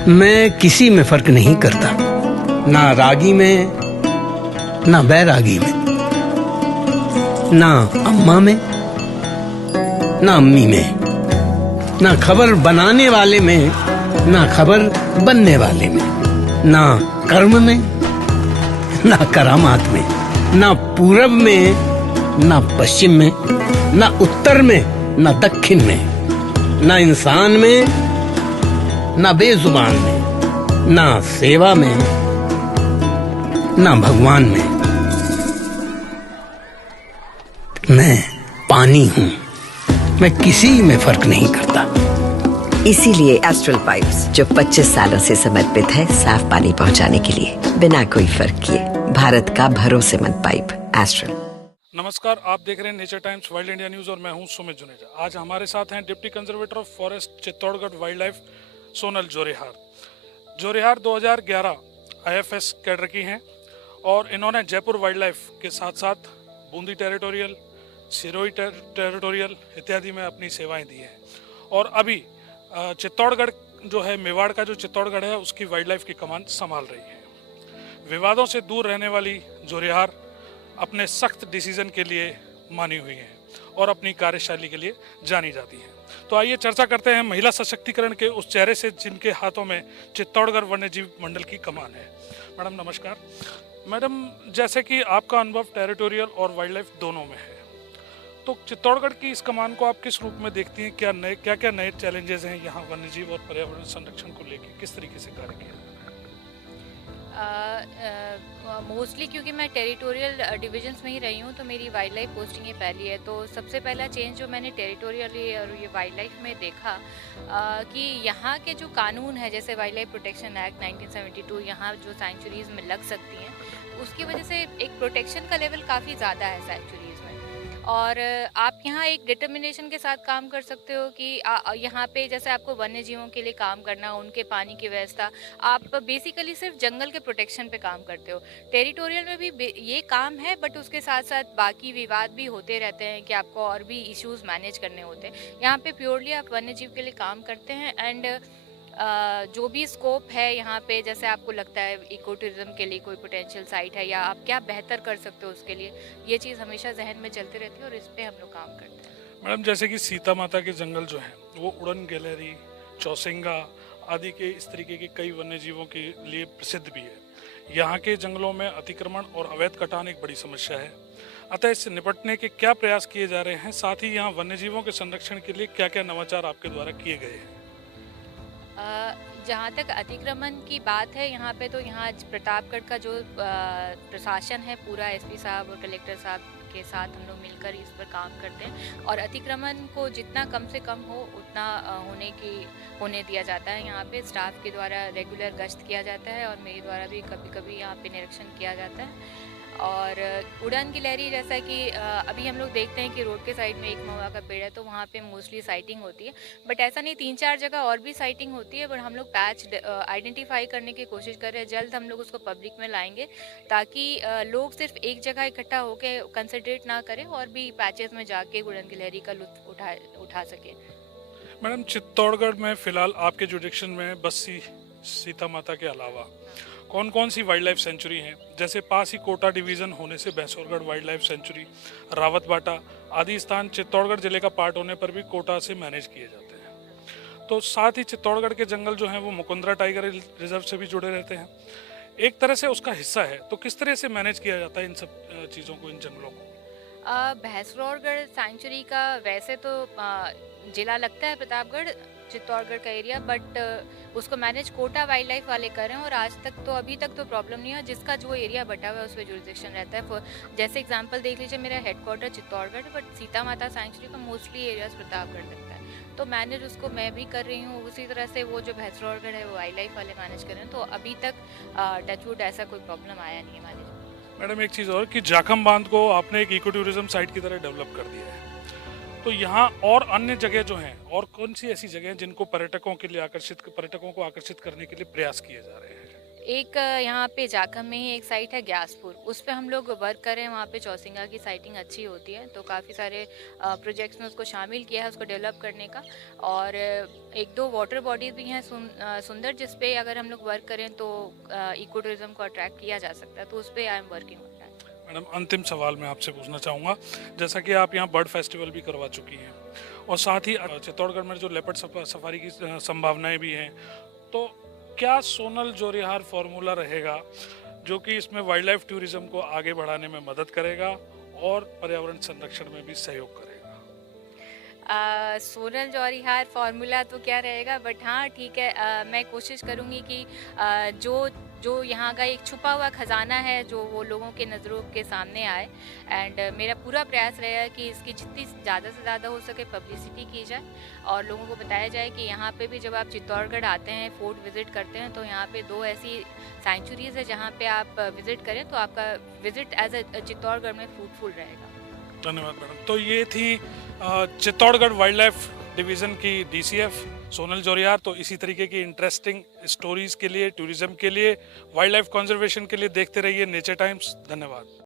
मैं किसी में फर्क नहीं करता, ना रागी में ना बैरागी में, ना अम्मा में ना अम्मी में, ना खबर बनाने वाले में ना खबर बनने वाले में, ना कर्म में ना करामात में, ना पूरब में ना पश्चिम में, ना उत्तर में ना दक्षिण में, ना इंसान में ना बेजुबान में, ना सेवा में ना भगवान में। मैं पानी हूं, मैं किसी में फर्क नहीं करता। इसीलिए एस्ट्रल पाइप्स जो 25 सालों से समर्पित है साफ पानी पहुंचाने के लिए, बिना कोई फर्क किए। भारत का भरोसेमंद पाइप एस्ट्रल। नमस्कार, आप देख रहे हैं nature times wild India news और मैं हूं सुमित जुनेजा। आज हमारे साथ हैं deputy conservator of forest Chittorgarh wildlife Sonal Jorehar. Jorehar 2011 IFS cadre की हैं और इन्होंने जयपुर वाइल्ड लाइफ के साथ साथ बूंदी टेरिटोरियल, सिरोही टेरिटोरियल इत्यादि में अपनी सेवाएं दी हैं। और अभी चित्तौड़गढ़ जो है, मेवाड़ का जो चित्तौड़गढ़ है, उसकी वाइल्ड लाइफ की कमान संभाल रही है। विवादों से दूर रहने वाली जोरेहार अपने सख्त डिसीजन के लिए मानी हुई हैं और अपनी कार्यशैली के लिए जानी जाती हैं। तो आइए चर्चा करते हैं महिला सशक्तिकरण के उस चेहरे से जिनके हाथों में चित्तौड़गढ़ वन्यजीव मंडल की कमान है। मैडम नमस्कार। मैडम, जैसे कि आपका अनुभव टेरिटोरियल और वाइल्ड लाइफ दोनों में है, तो चित्तौड़गढ़ की इस कमान को आप किस रूप में देखती हैं? क्या नए चैलेंजेस हैं यहाँ वन्यजीव और पर्यावरण संरक्षण को लेकर? किस तरीके से कार्य किया? मोस्टली क्योंकि मैं टेरिटोरियल डिविजन्स में ही रही हूँ, तो मेरी वाइल्ड लाइफ पोस्टिंग ही पहली है। तो सबसे पहला चेंज जो मैंने टेरिटोरियल और ये वाइल्ड लाइफ में देखा कि यहाँ के जो कानून है, जैसे वाइल्ड लाइफ प्रोटेक्शन एक्ट 1972, यहाँ जो सेंचुरीज़ में लग सकती हैं, उसकी वजह से एक प्रोटेक्शन का लेवल काफ़ी ज़्यादा है सेंचुरीज़ में। और आप यहाँ एक डिटर्मिनेशन के साथ काम कर सकते हो कि यहाँ पे जैसे आपको वन्य जीवों के लिए काम करना, उनके पानी की व्यवस्था, आप बेसिकली सिर्फ जंगल के प्रोटेक्शन पे काम करते हो। टेरिटोरियल में भी ये काम है, बट उसके साथ साथ बाकी विवाद भी होते रहते हैं कि आपको और भी इश्यूज मैनेज करने होते हैं। यहाँ पे प्योरली आप वन्य जीव के लिए काम करते हैं। एंड जो भी स्कोप है यहाँ पे, जैसे आपको लगता है इको टूरिज्म के लिए कोई पोटेंशियल साइट है या आप क्या बेहतर कर सकते हो उसके लिए, ये चीज़ हमेशा जहन में चलती रहती है और इस पे हम लोग काम करते हैं। मैडम, जैसे कि सीता माता के जंगल जो हैं, वो उड़न गैलरी, चौसिंगा आदि के इस तरीके के कई वन्य जीवों के लिए प्रसिद्ध भी है। यहाँ के जंगलों में अतिक्रमण और अवैध कटान एक बड़ी समस्या है। अतः इससे निपटने के क्या प्रयास किए जा रहे हैं? साथ ही यहाँ वन्य जीवों के संरक्षण के लिए क्या क्या नवाचार आपके द्वारा किए गए हैं? जहाँ तक अतिक्रमण की बात है, यहाँ पे तो यहाँ प्रतापगढ़ का जो प्रशासन है पूरा, SP साहब और कलेक्टर साहब के साथ हम लोग मिलकर इस पर काम करते हैं और अतिक्रमण को जितना कम से कम हो उतना होने दिया जाता है। यहाँ पे स्टाफ के द्वारा रेगुलर गश्त किया जाता है और मेरे द्वारा भी कभी कभी यहाँ पे निरीक्षण किया जाता है। और उड़न गिलहरी, जैसा कि अभी हम लोग देखते हैं कि रोड के साइड में एक महुआ का पेड़ है, तो वहाँ पे मोस्टली साइटिंग होती है। बट ऐसा नहीं, 3-4 जगह और भी साइटिंग होती है, बट हम लोग पैच आइडेंटिफाई करने की कोशिश कर रहे हैं। जल्द हम लोग उसको पब्लिक में लाएंगे ताकि लोग सिर्फ एक जगह इकट्ठा होकर कंसंट्रेट ना करें और भी पैचेस में जाके उड़न गिलहरी का लुत्फ उठा सके। मैडम, चित्तौड़गढ़ में फिलहाल आपके जुडिक्शन में बस्सी सीता माता के अलावा कौन कौन सी वाइल्ड लाइफ सेंचुरी हैं? जैसे पास ही कोटा डिवीज़न होने से भैंसोरगढ़ वाइल्ड लाइफ सेंचुरी, रावत बाटा आदि स्थान चित्तौड़गढ़ जिले का पार्ट होने पर भी कोटा से मैनेज किए जाते हैं। तो साथ ही चित्तौड़गढ़ के जंगल जो हैं वो मुकुंदरा टाइगर रिजर्व से भी जुड़े रहते हैं, एक तरह से उसका हिस्सा है। तो किस तरह से मैनेज किया जाता है इन सब चीज़ों को, इन जंगलों को? भैंसोरगढ़ सेंचुरी का वैसे तो जिला लगता है प्रतापगढ़, चित्तौड़गढ़ का एरिया, बट उसको मैनेज कोटा वाइल्ड लाइफ वाले कर रहे हैं और आज तक तो अभी तक तो प्रॉब्लम नहीं है। जिसका जो एरिया बटा हुआ है उस पर जुरिडिक्शन रहता है। जैसे एग्जांपल देख लीजिए, मेरा हेडक्वार्टर चित्तौड़गढ़, बट सीता माता सेंचुरी का मोस्टली एरियाज प्रतापगढ़ लगता है, तो मैनेज उसको मैं भी कर रही हूँ। उसी तरह से वो जो भैंसोरगढ़ है वो वाइल्ड लाइफ वाले मैनेज कर रहे हैं। तो अभी तक टचवुड ऐसा कोई प्रॉब्लम आया नहीं है मैनेज। मैडम, एक चीज़ और कि जाखम बांध को आपने एक इको टूरिज्म साइट की तरह डेवलप कर दिया है, तो यहाँ और अन्य जगह जो हैं, और कौन सी ऐसी जगह हैं जिनको पर्यटकों को आकर्षित करने के लिए प्रयास किए जा रहे हैं? एक यहाँ पे जाखम में ही एक साइट है ग्यासपुर, उस पे हम लोग वर्क कर रहे हैं। वहाँ पे चौसिंगा की साइटिंग अच्छी होती है, तो काफ़ी सारे प्रोजेक्ट्स में उसको शामिल किया है, उसको डेवलप करने का। और एक दो वाटर बॉडीज़ भी हैं सुंदर, जिस पे अगर हम लोग वर्क करें तो इको टूरिज्म को अट्रैक्ट किया जा सकता है, तो उस पर आई एम वर्किंग। मैडम, अंतिम सवाल मैं आपसे पूछना चाहूँगा, जैसा कि आप यहाँ बर्ड फेस्टिवल भी करवा चुकी हैं और साथ ही चित्तौड़गढ़ में जो लेपर्ड सफारी की संभावनाएं भी हैं, तो क्या सोनल जोरिहार फार्मूला रहेगा जो कि इसमें वाइल्ड लाइफ टूरिज्म को आगे बढ़ाने में मदद करेगा और पर्यावरण संरक्षण में भी सहयोग करेगा? सोनल जौहरीहार फार्मूला तो क्या रहेगा, बट हाँ ठीक है, मैं कोशिश करूँगी कि जो यहाँ का एक छुपा हुआ खजाना है जो वो लोगों के नज़रों के सामने आए। एंड मेरा पूरा प्रयास रहेगा कि इसकी जितनी ज़्यादा से ज़्यादा हो सके पब्लिसिटी की जाए और लोगों को बताया जाए कि यहाँ पे भी जब आप चित्तौड़गढ़ आते हैं, फोर्ट विज़िट करते हैं, तो यहाँ पे 2 ऐसी सेंचुरीज़ है जहाँ पे आप विज़िट करें तो आपका विज़िट एज अ चित्तौड़गढ़ में फ्रूटफुल रहेगा। धन्यवाद मैडम। तो ये थी चित्तौड़गढ़ वाइल्ड लाइफ डिवीज़न की DCF सोनल जोरिहार। तो इसी तरीके की इंटरेस्टिंग स्टोरीज़ के लिए, टूरिज्म के लिए, वाइल्ड लाइफ कंजर्वेशन के लिए देखते रहिए नेचर टाइम्स। धन्यवाद।